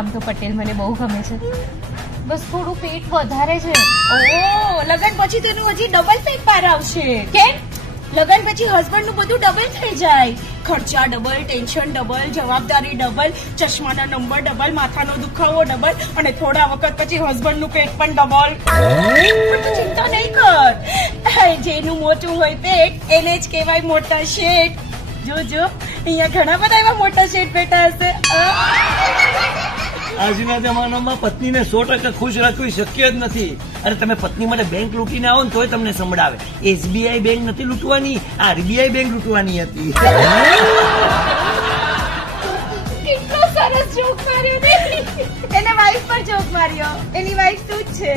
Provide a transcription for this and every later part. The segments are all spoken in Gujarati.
આમ તો પટેલ મને બહુ ગમે છે, બસ થોડું પેટ વધારે છે. ઓહ, લગન પછી તો એનું હજી ડબલ પેટ પાર આવશે. કેમ? લગન પછી હસબન્ડ નું બધું ડબલ થઈ જાય. ખર્ચા ડબલ, ટેન્શન ડબલ, જવાબદારી ડબલ, ચશ્માના નંબર ડબલ, માથાનો દુખાવો ડબલ અને થોડા વખત પછી હસબન્ડ નું પેટ પણ ડબલ. પણ તું ચિંતા નહીં કર, જેનું મોટું હોય પેટ એને જ કહેવાય મોટા શેઠ. જો અહીંયા ઘણા બધા એવા મોટા શેઠ બેઠા હશે. આજના જમાનામાં પત્નીને 100% ખુશ રાખવી શક્ય જ નથી. અરે તમે પત્ની માટે બેંક લૂંટીને આવો ને તોય તમને સંભળાવે SBI બેંક નથી લૂંટવાની, RBI બેંક લૂંટવાની હતી. કેટલો સરસ જોક માર્યો ને. એને વાઈફ પર જોક માર્યો. એની વાઈફ તું જ છે.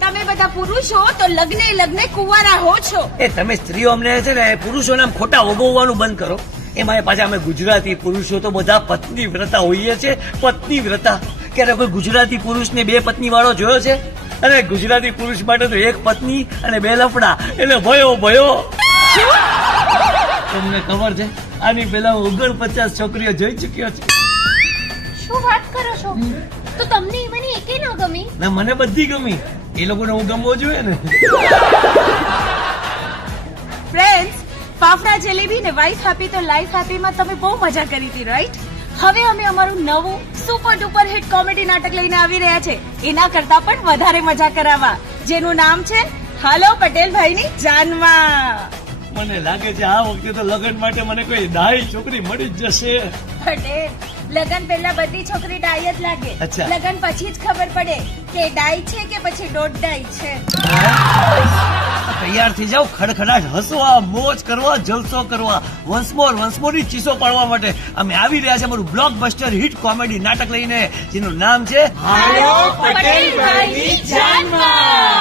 તમે બધા પુરુષો તો લગ્ને કુંવારા હો છો. એ તમે સ્ત્રીઓ અમને છે ને પુરુષોને આમ ખોટા ઓગવવાનું બંધ કરો. એમાં પાછા અમે ગુજરાતી પુરુષો તો બધા પત્ની વ્રતા હોઈએ છે. પત્ની વ્રતા ક્યારે કોઈ ગુજરાતી પુરુષને 2 પત્ની વાળો જોયો છે? અરે ગુજરાતી પુરુષ માટે તો 1 પત્ની અને 2 લફડા એટલે ભયો. તમને ખબર છે આની પેલા 49 છોકરીઓ જોઈ ચુક્યો છે. શું વાત કરો છો? તો તમને એમાંની એકે ન ગમી? ના, મને બધી ગમી. એ લોકોને હું ગમવો જોઈએ ને. ફ્રેન્ડ્સ, ફાફડા જલેબી ને વાઈફ હેપી તો લાઈફ હેપી માં તમે બહુ મજા કરી હતી, રાઈટ? હવે અમે અમારું નવું સુપર ડુપર હિટ કોમેડી નાટક લઈને આવી રહ્યા છે, એના કરતા પણ વધારે મજા કરાવવા, જેનું નામ છે હાલો પટેલભાઈની જાનમાં. મને લાગે છે આ વખતે તો લગ્ન માટે મને કોઈ ડાઈ છોકરી મળી જ જશે. પટેલ, લગન પહેલા બધી છોકરી ડાઈ જ લાગે. અચ્છા. લગન પછી જ ખબર પડે કે ડાઈ છે કે પછી દોઢ ડાઈ છે. તૈયાર થઈ જાવ, ખડખડાટ હસવા, મોજ કરવા, જલસો કરવા, વન્સ મોર ની ચીસો પાડવા માટે અમે આવી રહ્યા છે અમારું બ્લોકબસ્ટર હિટ કોમેડી નાટક લઈને, જેનું નામ છે હાલો પટેલભાઈની જાનમાં.